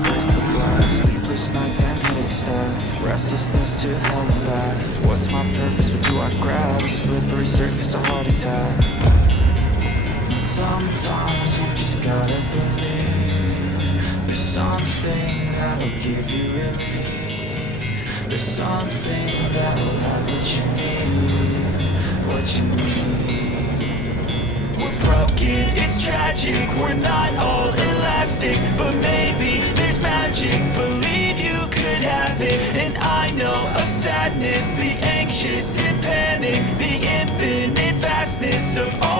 embrace the black. Sleepless nights and headache stack. Restlessness to hell and back. What's my purpose, what do I grab? A slippery surface, a heart attack. And sometimes you just gotta believe there's something that'll give you relief. There's something that'll have what you need, what you need. We're broken, it's tragic, we're not all elastic, but maybe there's magic, believe you could have it. And I know of sadness, the anxious and panic, the infinite vastness of all